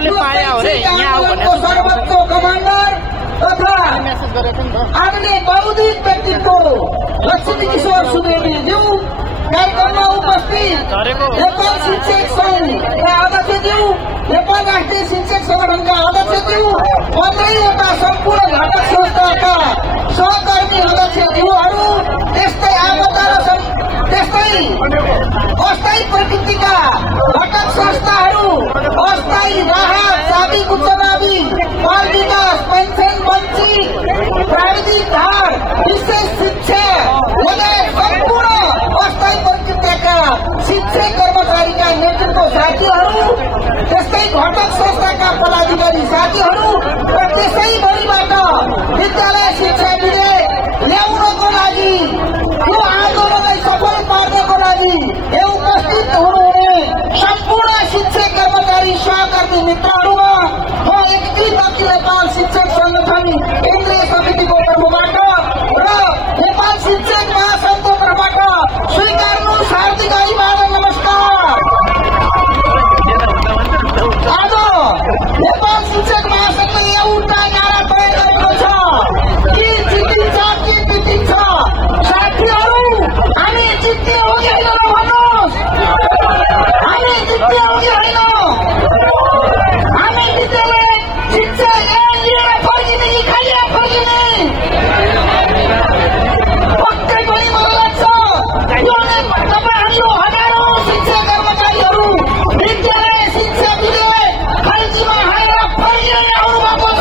कसले पाए हो रे यहाँ आऊ भन्ने सर्वोच्च कमान्डर तथा आदरणीय बहुदिन व्यक्तित्व लक्ष्मी किशोर सुवेदीज्यू कार्यक्रममा उपस्थित नेपाल शिक्षक संघका अध्यक्षज्यू, नेपाल राष्ट्रिय शिक्षक संगठनका अध्यक्षज्यू, 15वटा सम्पूर्ण घटक संस्थाका सहकर्मी अध्यक्षज्यूहरू, त्यस्तै आपदा र त्यस्तै अस्थायी प्रकृतिका घटक संस्थाहरू, अस्थायी राहत, साथी उच्चमावि, बाल विकास, पेन्सन वञ्चित, प्राविधिक धार, विशेष शिक्षा लगायत सम्पूर्ण अस्थायी प्रकृतिका शिक्षक कर्मचारीका नेतृत्व साथीहरू, त्यस्तै घटक संस्थाका पदाधिकारी साथीहरू र त्यसैभरिबाट विद्यालय शिक्षा विधेयक ल्याउनको लागि, यो आन्दोलनलाई सफल पार्नको लागि उपस्थित हुनुहुने सम्पूर्ण शिक्षक कर्मचारी सहकर्मी मित्रहरूमा म एकीकृत अखिल नेपाल शिक्षक संगठन केन्द्रीय समितिको तर्फबाट र नेपाल शिक्षक महासंघको तर्फबाट स्वीकार्नु हार्दिक अभिवादन, नमस्कार। आज नेपाल शिक्षक महासंघले एउटा नारा प्रयोग गरेको छ कि जितिन्छ कि बितिन्छ। साथीहरू, हामी जित्ने हो कि होइन भन्नुहोस्? हामी जित्ने हो कि होइन? हामी विद्यालय शिक्षा लिएर फर्किने कि खाली फर्किने? पक्कै पनि मलाई लाग्छ यो तपाईँहरू हजारौं शिक्षा कर्मचारीहरू विद्यालय शिक्षा विधेयक खल्तीमा हालेर फर्किएर आउनुभएको छ।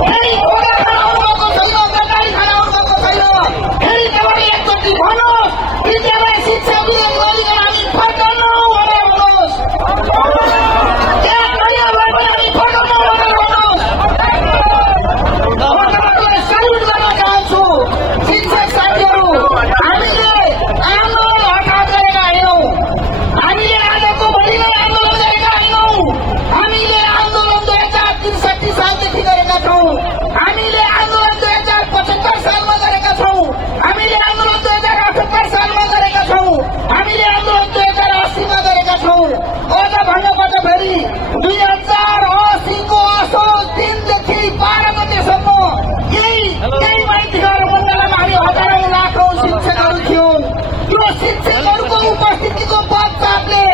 फेरि खोला खान आउनुभएको छैन, गटारी खान आउनुभएको छैन। फेरि तपाईँ एकचोटि भन्नुहोस्, विद्यालय शिक्षा विधेयक गरिकन हामी फर्काउनु भनेर भन्नुहोस्। त्यहाँ नयाँ भए पनि हामी फर्काउनु भनेर भन्नुहोस्। म तपाईँहरूलाई सल्युट गर्न चाहन्छु। शिक्षक साथीहरू, हामीले आन्दोलन हठात गरेका होइनौँ। हामीले आजको भोलिमै आन्दोलन गरेका होइनौँ। हामीले आन्दोलन 2063 सालदेखि गरेका छौँ। हामीले आन्दोलन 2075 सालमा गरेका छौँ। हामीले आन्दोलन 2078 सालमा गरेका छौँ। हामीले आन्दोलन 2080 मा गरेका छौँ। अझ भन्नुपर्दा फेरि 2080 को असोज 3 देखि 12 गतेसम्म यही माइतीघर मण्डलमा हामी हजारौं लाखौं शिक्षकहरू थियौं। यो शिक्षकहरूको उपस्थितिको पश्चातले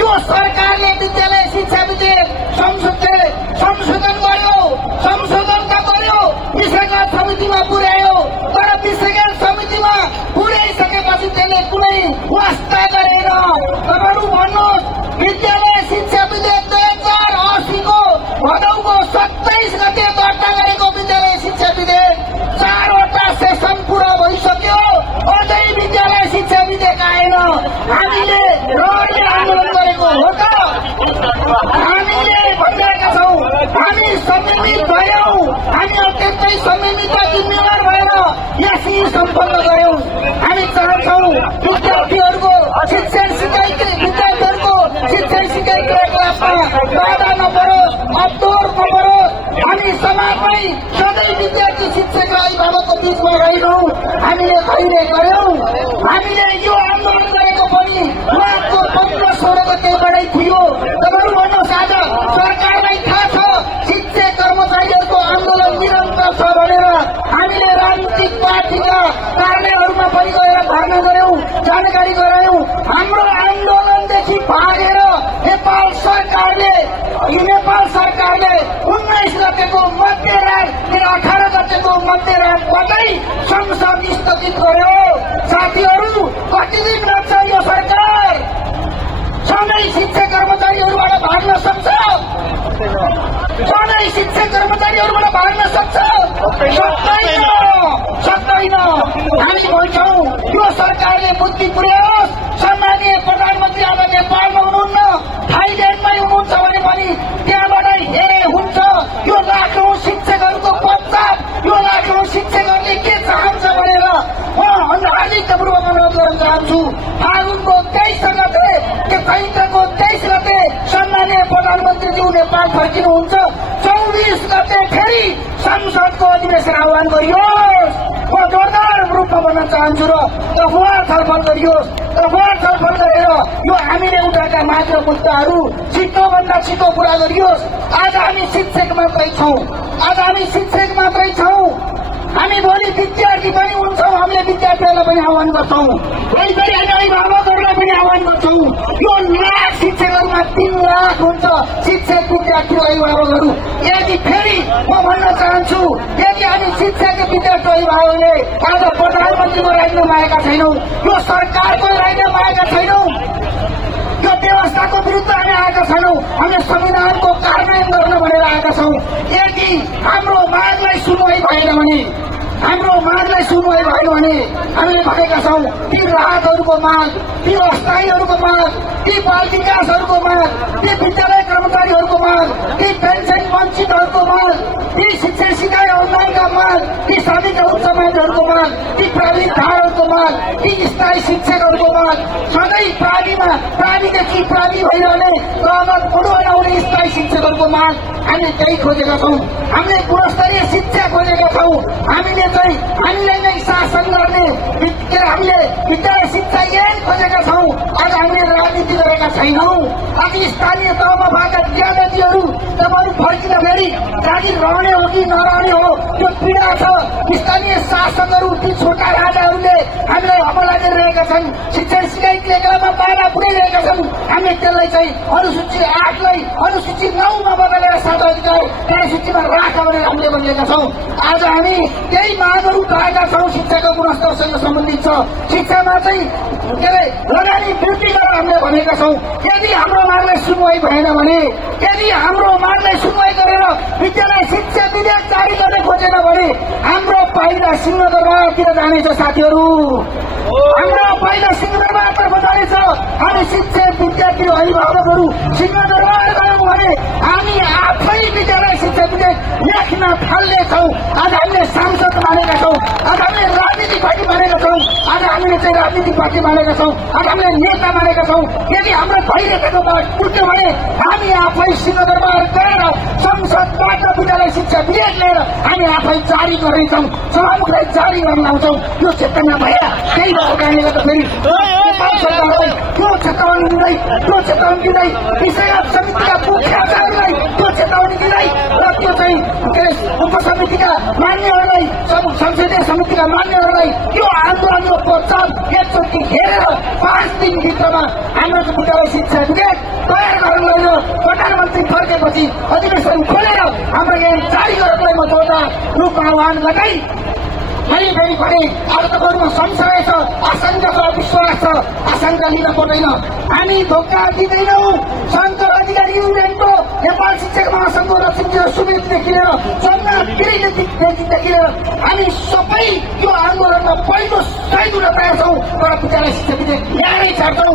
यो सरकारले विद्यालय शिक्षा विधेयक संशोधन गर्यो, संशोधन गर्यो, विषयगत समितिमा पुर्यायो। तर विषयगत समितिमा पुर्याइसकेपछि त्यसले कुनै वास्ता गरेन। तपाईँहरू भन्नुहोस्, विद्यालय शिक्षा विधेयक 2080 को भदौको 27 गते दर्ता गरेको विद्यालय शिक्षा विधेयक 4वटा सेसन पूरा भइसक्यो, अझै विद्यालय शिक्षा विधेयक आएन। हामीले रहरले आन्दोलन गरेको हो त? हामीले भनिरहेका छौँ, हामी संयमित भयौँ। हामी अत्यन्तै संयमित जिम्मेवार भएर यसै सम्पन्न गर्यौं। हामी चाहन्छौँ विद्यार्थीहरूको शिक्षण सिकाइ क्रियाकलापमा बाधा नपरोस्, अवरोध नपरोस्। हामी समाजमै सधैँ विद्यार्थी शिक्षक र अभिभावकको बीचमा रहिरहौँ। हामीले धैर्य गर्यौं। हामीले यो आन्दोलन गरेको पनि माघको 15-16 गतेबाटै थियो। तपाईँहरू भन्नुहोस्, आज सरकारलाई थाहा छ शिक्षक कर्मचारीहरूको आन्दोलन निरन्तर छ भनेर हामीले राजनीतिक पार्टीका कार्यालयहरूमा पनि गएर धर्ना गर्यौं, जानकारी गरायौं। हाम्रो आन्दोलनदेखि भागेर नेपाल सरकारले 19 गतेको मध्यरात 18 गतेको मध्यरातबाटै संसद स्थगित गर्यो। साथीहरू, कति दिन लाग्छ यो सरकार? सधैँ शिक्षक कर्मचारीहरूबाट भाग्न सक्छ? सधैँ शिक्षक कर्मचारीहरूबाट भाग्न सक्छ? सक्दैन। हामी भन्छौँ यो सरकारले बुद्धि पुर्याओस्। सम्मानीय प्रधानमन्त्री आज नेपालमा हुनुहुन्न, थाइल्याण्डमै हुनुहुन्छ भने पनि त्यहाँबाट हेरे हुन्छ। यो लाखौं शिक्षकहरूको पश्चात यो लाखौं शिक्षकहरूले के चाहन्छ भनेर म हार्दिकपूर्वक अनुरोध गर्न चाहन्छु। फागुनको 23 गते, चैत्रको 23 गते सम्मानीय प्रधानमन्त्रीज्यू नेपाल फर्किनुहुन्छ 24 गते फेरि संसदको अधिवेशन आह्वान गरियोस्। म जोरदार रूपमा भन्न चाहन्छु र गफवार छलफल गरियोस्। गफवार छलफल गरेर यो हामीले उठाएका मात्र मुद्दाहरू छिटोभन्दा छिटो पूरा गरियोस्। आज हामी शिक्षक मात्रै छौं, हामी भोलि विद्यार्थी पनि हुन्छौं। हामीले विद्यार्थीहरूलाई पनि आह्वान गर्छौं, वैचारिक हामी अभिभावकहरूलाई पनि आह्वान गर्छौं। यो लाख शिक्षकहरूमा 3 लाख हुन्छ शिक्षक विद्यार्थी अभिभावकहरू। यदि फेरि म भन्न चाहन्छु, यदि हामी शिक्षक विद्यार्थी अभिभावकले आज प्रधानमन्त्रीको राजीनामा आएका छैनौं, यो सरकारको राजीनामा आएका छैनौं, यो व्यवस्थाको विरुद्ध हामी आएका छैनौं, हामीले संविधानको कार्यान्वयन गर्न भनेर आएका छौं। यदि हाम्रो मागलाई सुनवाई भएन भने हामीले भनेका छौं ती राहतहरूको माग, ती अस्थायीहरूको माग, ती बाल विकासहरूको माग, ती विद्यालय कर्मचारीहरूको माग, ती पेन्सन वञ्चितहरूको माग, ती शिक्षा सिकाइ अनुदानका माग, ती श्रमिक उच्च माध्यमहरूको माग, ती प्राविधानहरूको माग, ती स्थायी शिक्षकहरूको माग, सधैँ प्राविदेखि प्रावि भइरहने रगत बढुवा हुने स्थायी शिक्षकहरूको माग हामीले त्यही खोजेका छौं। हामीले गुणस्तरीय शिक्षा खोजेका छौं। हामीलाई नै शासन गर्ने हामीले विद्यालय शिक्षा यही खोजेका छौं। आज हामीले राजनीति गरेका छैनौं। आज स्थानीय तहमा भएका ज्यादतीहरू तपाईहरू फर्किँदाखेरि जागिर रहने हो कि नरहने हो त्यो पीडा छ। स्थानीय शासकहरू ती छोटा राजाहरूले हामीलाई हमला गरिरहेका छन्। शिक्षण सिकाइ केन्द्रमा बाधा पुर्याइरहेका छन्। हामीले त्यसलाई चाहिँ अनुसूची 8 लाई अनुसूची 9 मा बदलेर सार्वधिकार कार्यसूचीमा राख भनेर हामीले भनेका छौं। आज हामी त्यही मागहरू उठाएका छौं। शिक्षाको गुणस्तरसँग सम्बन्धित छ। शिक्षामा चाहिँ लगानी वृद्धि गरेर हामीले भनेका छौं। यदि हाम्रो मागलाई सुनवाई भएन भने, यदि हाम्रो मागलाई सुनवाई गरेर विद्यालय शिक्षा विधेयक जारी गर्न खोजेन भने हाम्रो पाइला सिंहदरबारतिर जानेछ साथीहरू। हाम्रो पाइला सिंहदरबारतर्फ जानेछ। हामी शिक्षक विद्यार्थी अभिभावकहरू सिंहदरबार गयौं भने हामी आफै विद्यालय शिक्षा विधेयक लेख्न थाल्नेछौं। आज हामीले सांसद मानेका छौं। आज हामीले राजनीतिक पार्टी मानेका छौं। आज हामीले चाहिँ राजनीतिक पार्टी मानेका छौं। आज हामीले नेता मानेका छौं। यदि हाम्रो भइरहेको बात टुट्यो भने हामी आफै सिंहदरबार गएर संसदबाट विद्यालय शिक्षा विधेयक लिएर हामी आफै जारी गर्नेछौं। सभामुखलाई जारी गर्न आउँछौं। यो चेतना भएर त्यही भएको कारणले गर्दा फेरि सरकारलाई त्यो चेतावनी दिँदै विषय समितिका मुख्याचार्यलाई त्यो चेतावनी दिँदै र त्यो चाहिँ उपसमितिका मान्यहरूलाई संसदीय समितिका मान्यहरूलाई यो आन्दोलनको प्रचार एकचोटि हेरेर 5 दिनभित्रमा हाम्रो विद्यालय शिक्षा विधेयक तयार गर्नलाई प्रधानमन्त्री फर्केपछि अधिवेशन खोलेर हाम्रो यहाँ जारी गर्नलाई म जोरदार रूपमा आह्वान गर्दै फेरि भने अब तपाईँहरूमा संशय छ, आशंका छ, विश्वास छ। आशंका लिन पर्दैन। हामी धोका दिँदैनौं। शङ्कर अधिकारी युनियनको नेपाल शिक्षक महासंघको लक्ष्मी सुमितदेखि लिएर सोमनाथ गिरीदेखि लिएर हामी सबै यो आन्दोलनमा पहिलो सही हुन तयार छौं। तर विद्यालय शिक्षा विधेयक ल्याएरै छाड्छौं।